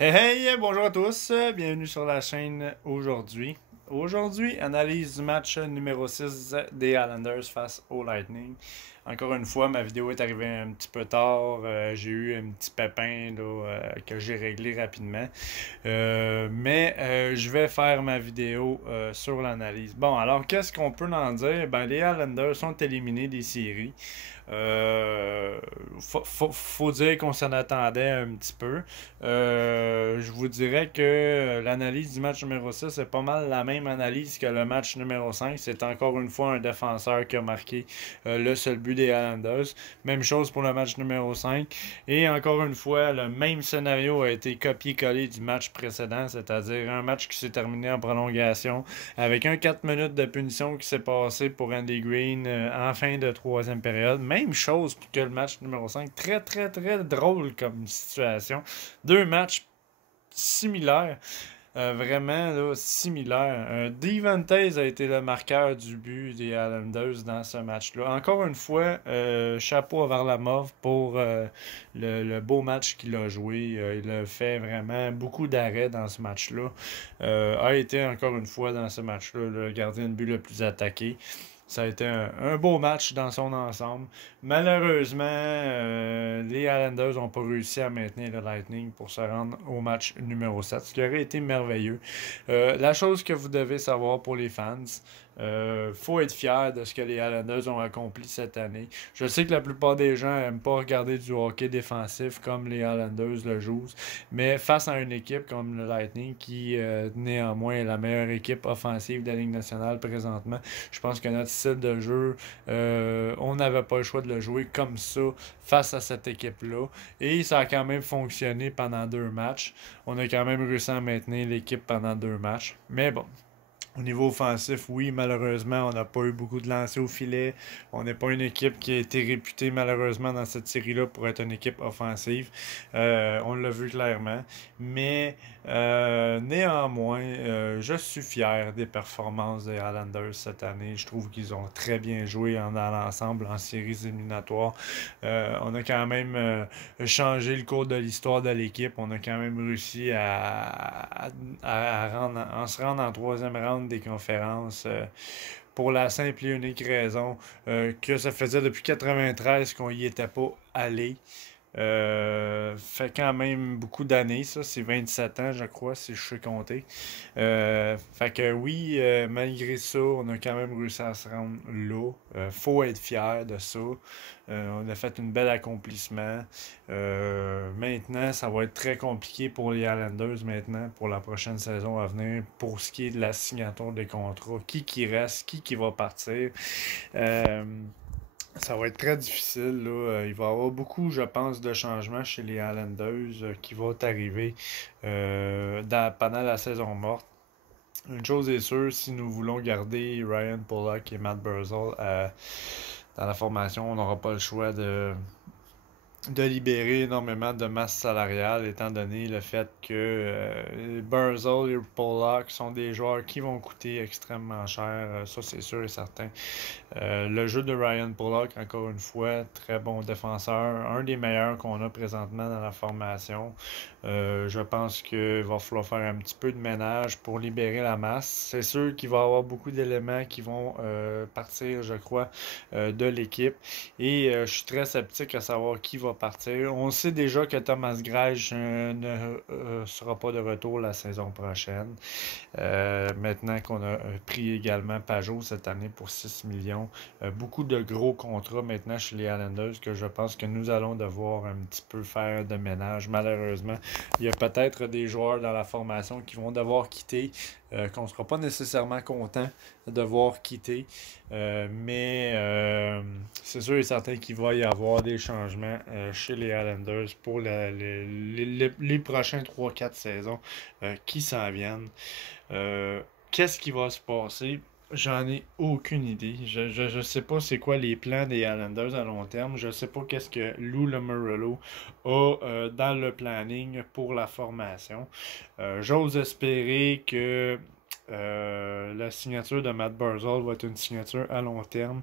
Hey hey, bonjour à tous, bienvenue sur la chaîne aujourd'hui. Aujourd'hui, analyse du match numéro 6 des Islanders face au Lightning. Encore une fois, ma vidéo est arrivée un petit peu tard, j'ai eu un petit pépin là, que j'ai réglé rapidement. Mais je vais faire ma vidéo sur l'analyse. Bon, alors qu'est-ce qu'on peut en dire? Ben, les Islanders sont éliminés des séries. Euh, faut dire qu'on s'en attendait un petit peu. Je vous dirais que l'analyse du match numéro 6 est pas mal la même analyse que le match numéro 5. C'est encore une fois un défenseur qui a marqué le seul but des Islanders. Même chose pour le match numéro 5. Et encore une fois, le même scénario a été copié-collé du match précédent, c'est-à-dire un match qui s'est terminé en prolongation avec un 4 minutes de punition qui s'est passé pour Andy Green en fin de troisième période. Même chose que le match numéro 5. Très, très, très drôle comme situation. Deux matchs similaires. Vraiment là, similaires. Devante a été le marqueur du but des Islanders dans ce match-là. Encore une fois, chapeau à Varlamov pour le beau match qu'il a joué. Il a fait vraiment beaucoup d'arrêts dans ce match-là. A été encore une fois dans ce match-là le gardien de but le plus attaqué. Ça a été un beau match dans son ensemble. Malheureusement, les Islanders n'ont pas réussi à maintenir le Lightning pour se rendre au match numéro 7, ce qui aurait été merveilleux. La chose que vous devez savoir pour les fans, faut être fier de ce que les Islanders ont accompli cette année. Je sais que la plupart des gens n'aiment pas regarder du hockey défensif comme les Islanders le jouent, mais face à une équipe comme le Lightning qui, néanmoins, est la meilleure équipe offensive de la Ligue nationale présentement, je pense que notre style de jeu, on n'avait pas le choix de le jouer comme ça face à cette équipe-là. Et ça a quand même fonctionné pendant deux matchs. On a quand même réussi à maintenir l'équipe pendant deux matchs. Mais bon, au niveau offensif, oui, malheureusement, on n'a pas eu beaucoup de lancers au filet. On n'est pas une équipe qui a été réputée, malheureusement, dans cette série-là pour être une équipe offensive. On l'a vu clairement. Mais néanmoins, je suis fier des performances des Islanders cette année. Je trouve qu'ils ont très bien joué dans l'ensemble en séries éliminatoires. On a quand même changé le cours de l'histoire de l'équipe. On a quand même réussi à se rendre en troisième round des conférences pour la simple et unique raison que ça faisait depuis 93 qu'on y était pas allé. Fait quand même beaucoup d'années, ça. C'est 27 ans, je crois, si je sais compter. Fait que oui, malgré ça, on a quand même réussi à se rendre là. Faut être fier de ça. On a fait un bel accomplissement. Maintenant, ça va être très compliqué pour les Islanders maintenant, pour la prochaine saison à venir, pour ce qui est de la signature des contrats. Qui reste, qui va partir. Euh, Ça va être très difficile. Là. Il va y avoir beaucoup, je pense, de changements chez les Islanders qui vont arriver pendant la saison morte. Une chose est sûre, si nous voulons garder Ryan Pollock et Matt Barzal dans la formation, on n'aura pas le choix de libérer énormément de masse salariale, étant donné le fait que Barzal et Pollock sont des joueurs qui vont coûter extrêmement cher. Ça, c'est sûr et certain. Le jeu de Ryan Pollock, encore une fois, très bon défenseur, un des meilleurs qu'on a présentement dans la formation. Je pense qu'il va falloir faire un petit peu de ménage pour libérer la masse. C'est sûr qu'il va y avoir beaucoup d'éléments qui vont partir, je crois, de l'équipe. Et je suis très sceptique à savoir qui va partir. On sait déjà que Thomas Greisch ne sera pas de retour la saison prochaine. Maintenant qu'on a pris également Pajot cette année pour 6 millions. Beaucoup de gros contrats maintenant chez les Islanders que je pense que nous allons devoir un petit peu faire de ménage. Malheureusement, il y a peut-être des joueurs dans la formation qui vont devoir quitter, qu'on ne sera pas nécessairement content de voir quitter. Mais c'est sûr et certain qu'il va y avoir des changements chez les Islanders pour les prochains 3-4 saisons qui s'en viennent. Qu'est-ce qui va se passer? J'en ai aucune idée. Je sais pas c'est quoi les plans des Islanders à long terme. Je sais pas qu'est-ce que Lou Lamoriello a dans le planning pour la formation. J'ose espérer que la signature de Matt Barzal va être une signature à long terme.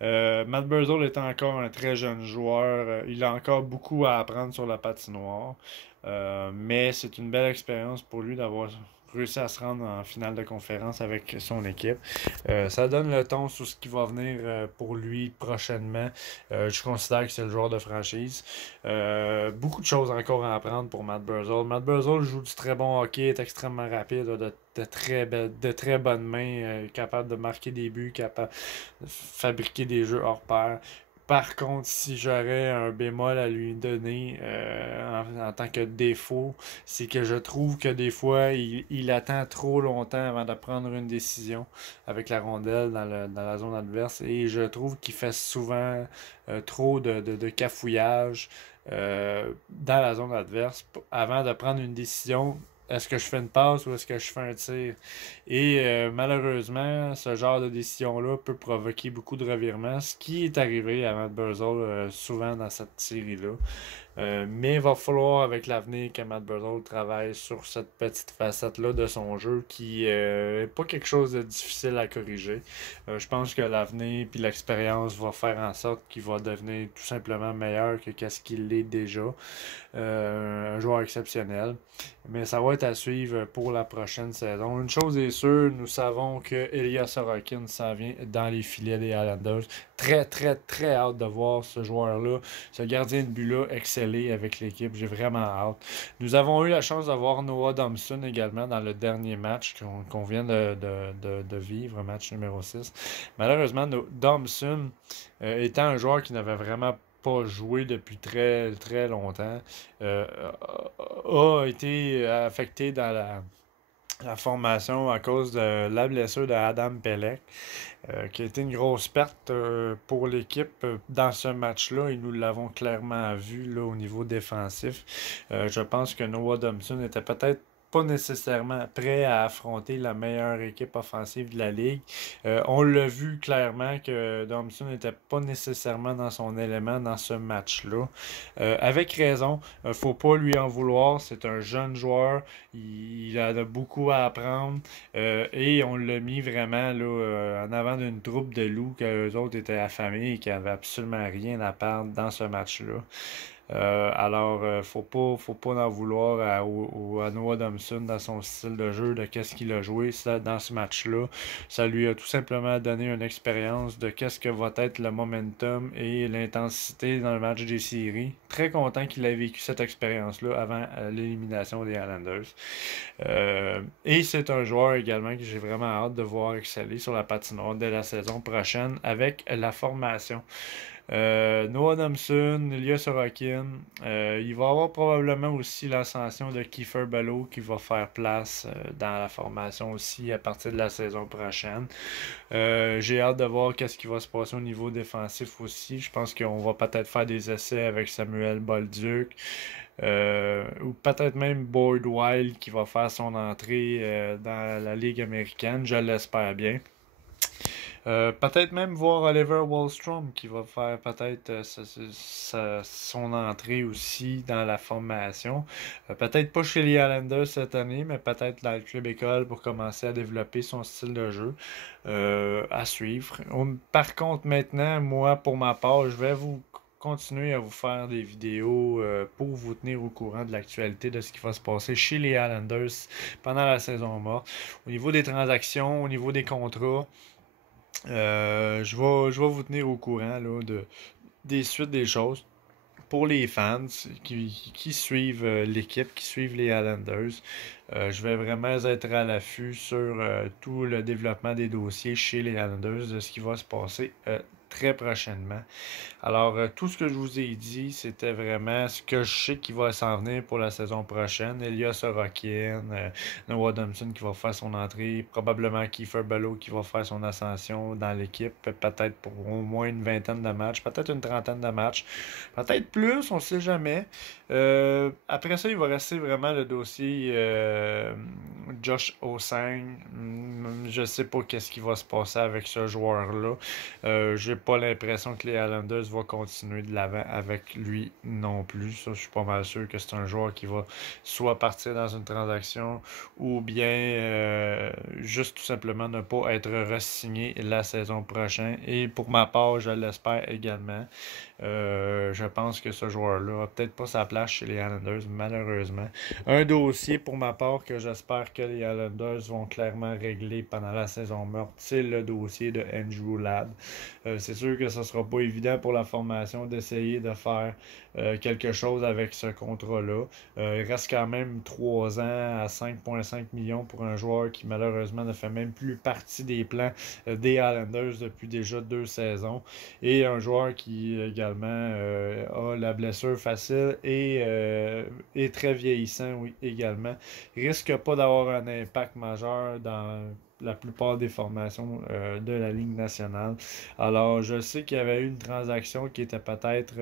Matt Barzal est encore un très jeune joueur. Il a encore beaucoup à apprendre sur la patinoire. Mais c'est une belle expérience pour lui d'avoir réussi à se rendre en finale de conférence avec son équipe. Ça donne le ton sur ce qui va venir pour lui prochainement. Je considère que c'est le joueur de franchise. Beaucoup de choses encore à apprendre pour Matt Barzal. Matt Barzal joue du très bon hockey, est extrêmement rapide, a de très bonnes mains, capable de marquer des buts, capable de fabriquer des jeux hors pair. Par contre, si j'aurais un bémol à lui donner en tant que défaut, c'est que je trouve que des fois, il attend trop longtemps avant de prendre une décision avec la rondelle dans la zone adverse. Et je trouve qu'il fait souvent trop de cafouillage dans la zone adverse avant de prendre une décision. Est-ce que je fais une passe ou est-ce que je fais un tir? Et malheureusement, ce genre de décision-là peut provoquer beaucoup de revirements, ce qui est arrivé à Matt Barzal souvent dans cette série-là. Mais il va falloir, avec l'avenir, que Matt Barzal travaille sur cette petite facette-là de son jeu qui n'est pas quelque chose de difficile à corriger. Je pense que l'avenir et l'expérience va faire en sorte qu'il va devenir tout simplement meilleur que ce qu'il est déjà. Un joueur exceptionnel. Mais ça va être à suivre pour la prochaine saison. Une chose est sûre, nous savons que Ilya Sorokin s'en vient dans les filets des Islanders. Très, très, très hâte de voir ce joueur-là, ce gardien de but-là, exceller avec l'équipe. J'ai vraiment hâte. Nous avons eu la chance d'avoir Noah Thompson également dans le dernier match qu'on vient de vivre, match numéro 6. Malheureusement, Thompson, étant un joueur qui n'avait vraiment pas joué depuis très très longtemps, a été affecté dans la formation à cause de la blessure de Adam Pelech, qui a été une grosse perte pour l'équipe dans ce match-là, et nous l'avons clairement vu là, au niveau défensif. Je pense que Noah Thompson était peut-être pas nécessairement prêt à affronter la meilleure équipe offensive de la ligue. On l'a vu clairement que Thompson n'était pas nécessairement dans son élément dans ce match-là. Avec raison, faut pas lui en vouloir. C'est un jeune joueur. Il a beaucoup à apprendre. Et on l'a mis vraiment là, en avant d'une troupe de loups que les autres étaient affamés et qui n'avaient absolument rien à perdre dans ce match-là. Alors, faut pas en vouloir à Noah Thompson dans son style de jeu, de qu'est-ce qu'il a joué dans ce match-là. Ça lui a tout simplement donné une expérience de qu'est-ce que va être le momentum et l'intensité dans le match des séries. Très content qu'il ait vécu cette expérience-là avant l'élimination des Islanders. Et c'est un joueur également que j'ai vraiment hâte de voir exceller sur la patinoire dès la saison prochaine avec la formation. Noah Thompson, Ilya Sorokin. Il va y avoir probablement aussi l'ascension de Kiefer Bellow qui va faire place dans la formation aussi à partir de la saison prochaine. J'ai hâte de voir qu'est-ce qui va se passer au niveau défensif aussi. Je pense qu'on va peut-être faire des essais avec Samuel Bolduc. Ou peut-être même Boyd Wild qui va faire son entrée dans la Ligue américaine. Je l'espère bien. Peut-être même voir Oliver Wahlstrom qui va faire peut-être son entrée aussi dans la formation. Peut-être pas chez les Islanders cette année, mais peut-être dans le club école pour commencer à développer son style de jeu. À suivre. Par contre, maintenant, moi, pour ma part, je vais vous continuer à vous faire des vidéos pour vous tenir au courant de l'actualité de ce qui va se passer chez les Islanders pendant la saison morte. Au niveau des transactions, au niveau des contrats, je vais vous tenir au courant là, des suites des choses. Pour les fans qui suivent l'équipe, qui suivent les Islanders, je vais vraiment être à l'affût sur tout le développement des dossiers chez les Islanders, de ce qui va se passer très prochainement. Alors, tout ce que je vous ai dit, c'était vraiment ce que je sais qui va s'en venir pour la saison prochaine. Ilya Sorokin, Noah Thompson qui va faire son entrée, probablement Kiefer Bellow qui va faire son ascension dans l'équipe, peut-être pour au moins une vingtaine de matchs, peut-être une trentaine de matchs, peut-être plus, on ne sait jamais. Après ça, il va rester vraiment le dossier Josh Osang. Je sais pas qu'est-ce qui va se passer avec ce joueur-là. J'ai pas l'impression que les Islanders vont continuer de l'avant avec lui non plus. Ça, je suis pas mal sûr que c'est un joueur qui va soit partir dans une transaction ou bien juste tout simplement ne pas être re-signé la saison prochaine. Et pour ma part, je l'espère également. Je pense que ce joueur-là a peut-être pas sa place chez les Islanders, malheureusement. Un dossier pour ma part que j'espère que les Islanders vont clairement régler pendant la saison morte, c'est le dossier de Andrew Ladd. C'est sûr que ce sera pas évident pour la formation d'essayer de faire quelque chose avec ce contrat-là. Il reste quand même 3 ans à 5,5 millions pour un joueur qui malheureusement ne fait même plus partie des plans des Islanders depuis déjà 2 saisons. Et un joueur qui également a la blessure facile et est très vieillissant, oui, également. Risque pas d'avoir un impact majeur dans la plupart des formations de la Ligue nationale. Alors, je sais qu'il y avait eu une transaction qui était peut-être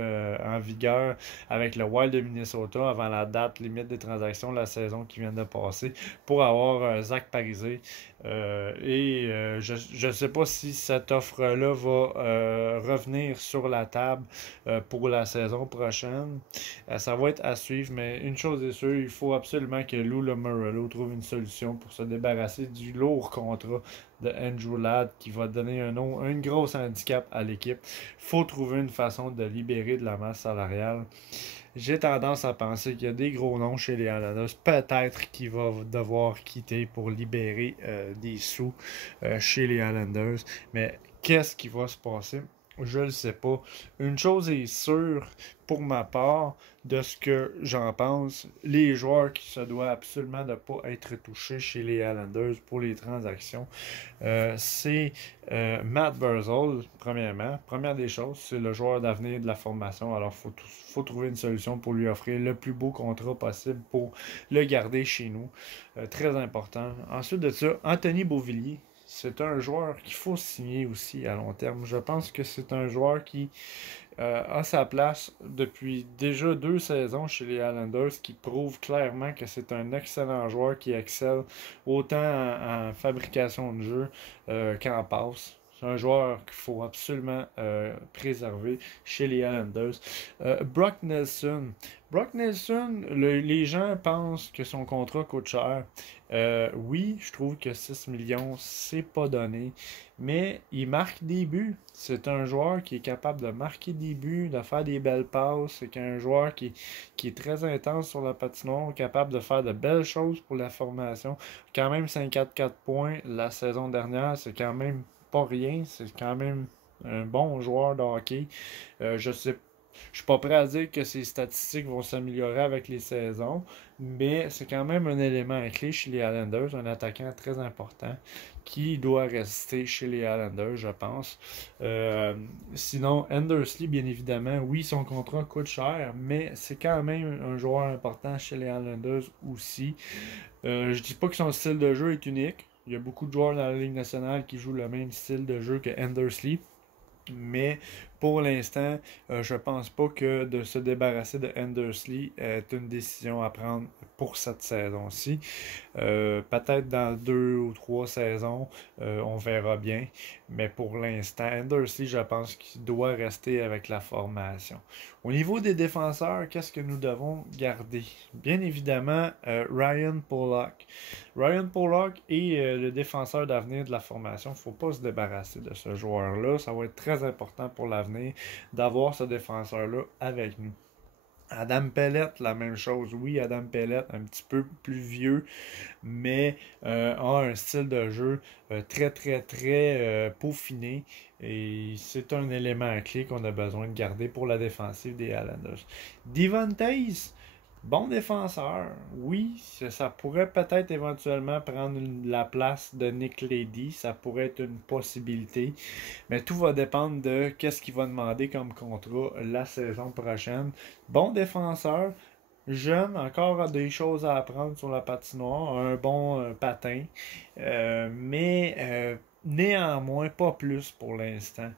en vigueur avec le Wild de Minnesota avant la date limite des transactions de la saison qui vient de passer pour avoir Zach Parisé. Je ne sais pas si cette offre-là va revenir sur la table pour la saison prochaine. Ça va être à suivre, mais une chose est sûre, il faut absolument que Lou Lamoriello trouve une solution pour se débarrasser du lourd contrat de Andrew Ladd qui va donner un gros handicap à l'équipe. Il faut trouver une façon de libérer de la masse salariale. J'ai tendance à penser qu'il y a des gros noms chez les Islanders, peut-être qu'il va devoir quitter pour libérer des sous chez les Islanders. Mais qu'est-ce qui va se passer? Je ne sais pas. Une chose est sûre, pour ma part, de ce que j'en pense, les joueurs qui se doivent absolument de ne pas être touchés chez les Islanders pour les transactions, c'est Matt Barzal, premièrement. Première des choses, c'est le joueur d'avenir de la formation. Alors, faut trouver une solution pour lui offrir le plus beau contrat possible pour le garder chez nous. Très important. Ensuite de ça, Anthony Beauvillier. C'est un joueur qu'il faut signer aussi à long terme. Je pense que c'est un joueur qui a sa place depuis déjà 2 saisons chez les Islanders, qui prouve clairement que c'est un excellent joueur qui excelle autant en fabrication de jeu qu'en passe. C'est un joueur qu'il faut absolument préserver chez les Islanders. Brock Nelson. Brock Nelson, les gens pensent que son contrat coûte cher. Oui, je trouve que 6 millions, c'est pas donné. Mais il marque des buts. C'est un joueur qui est capable de marquer des buts, de faire des belles passes. C'est un joueur qui est très intense sur la patinoire, capable de faire de belles choses pour la formation. Quand même 54 points la saison dernière, c'est quand même pas rien. C'est quand même un bon joueur de hockey. Je sais Je suis pas prêt à dire que ses statistiques vont s'améliorer avec les saisons, mais c'est quand même un élément clé chez les Islanders, un attaquant très important qui doit rester chez les Islanders, je pense. Sinon, Andersley, bien évidemment, oui, son contrat coûte cher, mais c'est quand même un joueur important chez les Islanders aussi. Je dis pas que son style de jeu est unique. Il y a beaucoup de joueurs dans la Ligue nationale qui jouent le même style de jeu que Andersley. Mais pour l'instant, je pense pas que de se débarrasser de Andersley est une décision à prendre pour cette saison-ci. Peut-être dans 2 ou 3 saisons, on verra bien. Mais pour l'instant, Andersley, je pense qu'il doit rester avec la formation. Au niveau des défenseurs, qu'est-ce que nous devons garder? Bien évidemment, Ryan Pollock. Ryan Pollock est le défenseur d'avenir de la formation. Il ne faut pas se débarrasser de ce joueur-là. Ça va être très important pour l'avenir d'avoir ce défenseur-là avec nous. Adam Pellet, la même chose. Oui, Adam Pellet, un petit peu plus vieux, mais a un style de jeu très, très, très peaufiné. Et c'est un élément clé qu'on a besoin de garder pour la défensive des Islanders. Devontae, bon défenseur, oui, ça pourrait peut-être éventuellement prendre la place de Nick Lady, ça pourrait être une possibilité, mais tout va dépendre de qu'est-ce qu'il va demander comme contrat la saison prochaine. Bon défenseur, jeune, encore a des choses à apprendre sur la patinoire, un bon patin, mais néanmoins pas plus pour l'instant.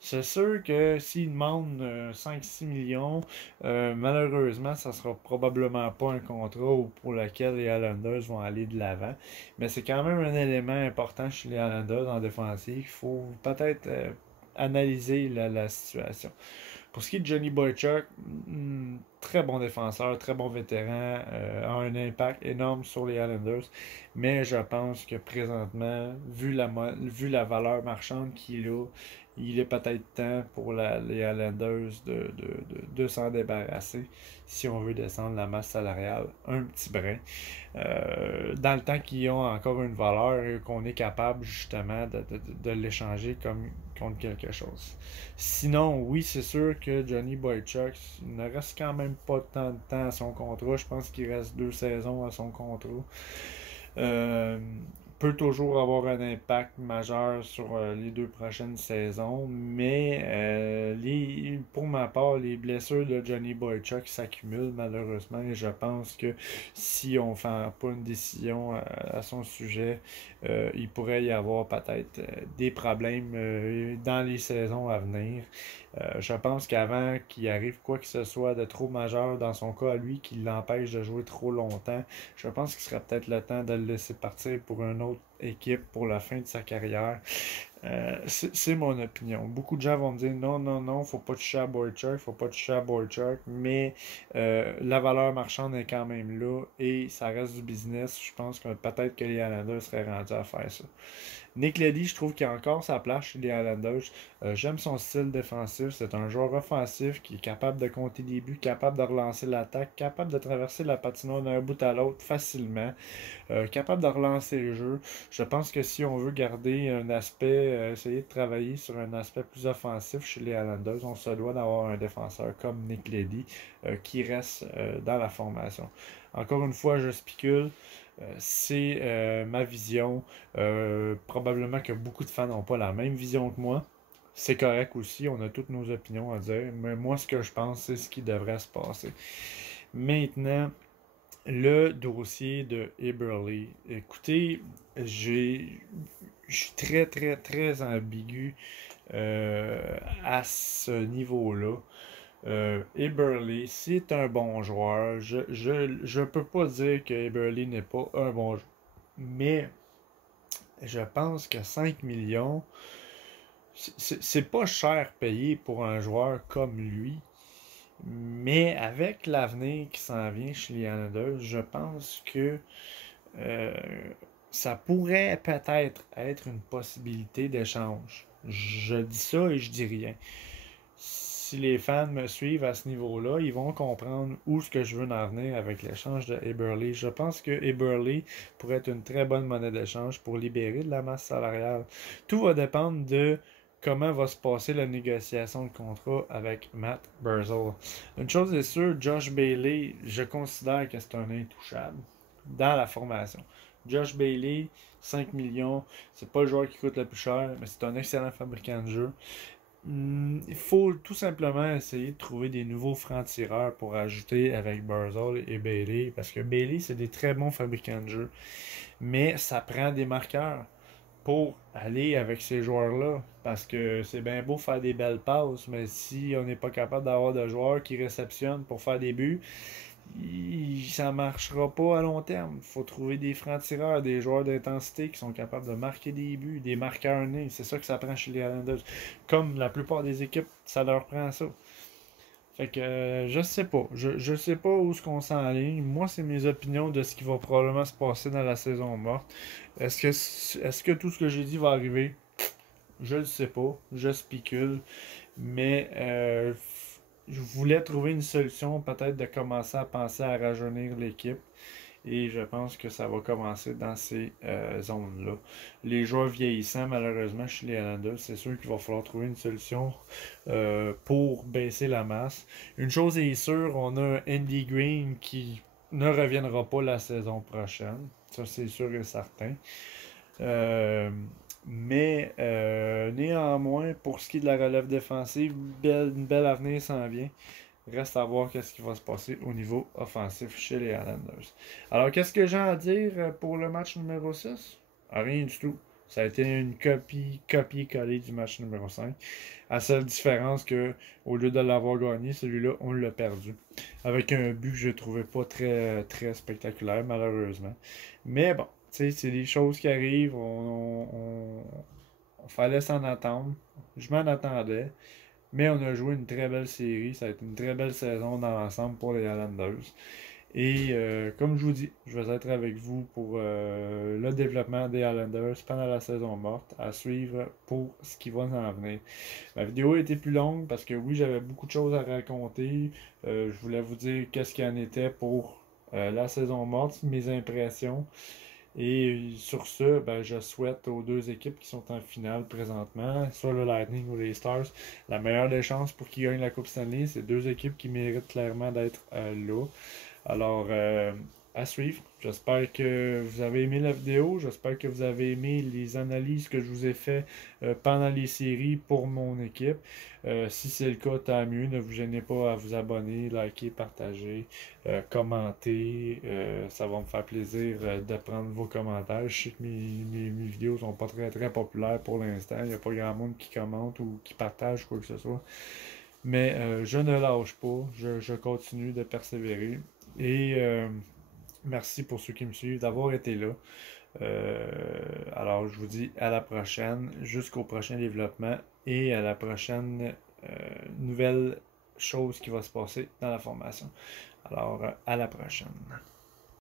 C'est sûr que s'il demande 5-6 millions, malheureusement, ça sera probablement pas un contrat pour lequel les Islanders vont aller de l'avant. Mais c'est quand même un élément important chez les Islanders en défensive. Il faut peut-être analyser la situation. Pour ce qui est de Johnny Boychuk, très bon défenseur, très bon vétéran, a un impact énorme sur les Islanders, mais je pense que présentement, vu la valeur marchande qu'il a, il est peut-être temps pour les Islanders de s'en débarrasser si on veut descendre la masse salariale un petit brin. Dans le temps qu'ils ont encore une valeur et qu'on est capable justement de l'échanger comme contre quelque chose. Sinon, oui, c'est sûr que Johnny Boychuk ne reste quand même pas tant de temps à son contrat. Je pense qu'il reste 2 saisons à son contrat. Euh, peut toujours avoir un impact majeur sur les 2 prochaines saisons, mais pour ma part, les blessures de Johnny Boychuk s'accumulent malheureusement et je pense que si on ne fait pas une décision à son sujet, il pourrait y avoir peut-être des problèmes dans les saisons à venir. Je pense qu'avant qu'il arrive quoi que ce soit de trop majeur dans son cas à lui qui l'empêche de jouer trop longtemps, je pense qu'il serait peut-être le temps de le laisser partir pour une autre équipe pour la fin de sa carrière. C'est mon opinion. Beaucoup de gens vont me dire non, non, non, faut pas toucher à Boychuk, faut pas toucher à Boychuk, mais la valeur marchande est quand même là et ça reste du business. Je pense que peut-être que les Islanders seraient rendus à faire ça. Nick Leddy, je trouve qu'il a encore sa place chez les Islanders. J'aime son style défensif. C'est un joueur offensif qui est capable de compter des buts, capable de relancer l'attaque, capable de traverser la patinoire d'un bout à l'autre facilement, capable de relancer le jeu. Je pense que si on veut garder un aspect, essayer de travailler sur un aspect plus offensif chez les Islanders, on se doit d'avoir un défenseur comme Nick Leddy qui reste dans la formation. Encore une fois, je spécule. C'est ma vision. Probablement que beaucoup de fans n'ont pas la même vision que moi. C'est correct aussi, on a toutes nos opinions à dire, mais moi ce que je pense, c'est ce qui devrait se passer. Maintenant, le dossier de Eberle. Écoutez, je suis très très très ambigu à ce niveau-là. Eberle, c'est un bon joueur. Je peux pas dire que Eberle n'est pas un bon joueur. Mais je pense que 5 millions, c'est pas cher payé pour un joueur comme lui. Mais avec l'avenir qui s'en vient chez les Islanders, je pense que euh, ça pourrait peut-être être une possibilité d'échange. Je dis ça et je dis rien. Si les fans me suivent à ce niveau-là, ils vont comprendre où ce que je veux en venir avec l'échange de Eberle. Je pense que Eberle pourrait être une très bonne monnaie d'échange pour libérer de la masse salariale. Tout va dépendre de comment va se passer la négociation de contrat avec Matt Barzal. Une chose est sûre, Josh Bailey, je considère que c'est un intouchable dans la formation. Josh Bailey, 5 millions, c'est pas le joueur qui coûte le plus cher, mais c'est un excellent fabricant de jeu. Il faut tout simplement essayer de trouver des nouveaux francs-tireurs pour ajouter avec Barzal et Bailey, parce que Bailey, c'est des très bons fabricants de jeu. Mais ça prend des marqueurs pour aller avec ces joueurs-là. Parce que c'est bien beau faire des belles passes, mais si on n'est pas capable d'avoir de joueurs qui réceptionnent pour faire des buts, ça marchera pas à long terme. Il faut trouver des francs-tireurs, des joueurs d'intensité qui sont capables de marquer des buts, des marqueurs nés. C'est ça que ça prend chez les Islanders. Comme la plupart des équipes, ça leur prend ça. Fait que je sais pas. Je sais pas où est-ce qu'on s'enligne. Moi, c'est mes opinions de ce qui va probablement se passer dans la saison morte. Est-ce que tout ce que j'ai dit va arriver? Je le sais pas. Je spécule. Mais je voulais trouver une solution, peut-être de commencer à penser à rajeunir l'équipe. Et je pense que ça va commencer dans ces zones-là. Les joueurs vieillissants, malheureusement, chez les Islanders, c'est sûr qu'il va falloir trouver une solution pour baisser la masse. Une chose est sûre, on a un Andy Green qui ne reviendra pas la saison prochaine. Ça, c'est sûr et certain. Mais néanmoins, pour ce qui est de la relève défensive, une belle avenir s'en vient. Reste à voir qu'est-ce qui va se passer au niveau offensif chez les Islanders. Alors, qu'est-ce que j'ai à dire pour le match numéro 6? Rien du tout. Ça a été une copier-coller du match numéro 5. À la seule différence que, au lieu de l'avoir gagné, celui-là, on l'a perdu. Avec un but que je ne trouvais pas très, très spectaculaire, malheureusement. Mais bon, tu sais, c'est des choses qui arrivent. fallait s'en attendre. Je m'en attendais. Mais on a joué une très belle série. Ça a été une très belle saison dans l'ensemble pour les Highlanders. Et comme je vous dis, je vais être avec vous pour le développement des Highlanders pendant la saison morte, à suivre pour ce qui va s'en venir. Ma vidéo a été plus longue parce que oui, j'avais beaucoup de choses à raconter. Je voulais vous dire qu'est-ce qu'il en était pour la saison morte, mes impressions. Et sur ce, ben, je souhaite aux deux équipes qui sont en finale présentement, soit le Lightning ou les Stars, la meilleure des chances pour qu'ils gagnent la Coupe Stanley. C'est deux équipes qui méritent clairement d'être là. Alors, à suivre. J'espère que vous avez aimé la vidéo. J'espère que vous avez aimé les analyses que je vous ai fait pendant les séries pour mon équipe. Si c'est le cas, tant mieux. Ne vous gênez pas à vous abonner, liker, partager, commenter. Ça va me faire plaisir de prendre vos commentaires. Je sais que mes vidéos sont pas très très populaires pour l'instant. Il n'y a pas grand monde qui commente ou qui partage quoi que ce soit. Mais je ne lâche pas. Je continue de persévérer. Et merci pour ceux qui me suivent d'avoir été là. Alors, je vous dis à la prochaine, jusqu'au prochain développement et à la prochaine nouvelle chose qui va se passer dans la formation. Alors, à la prochaine.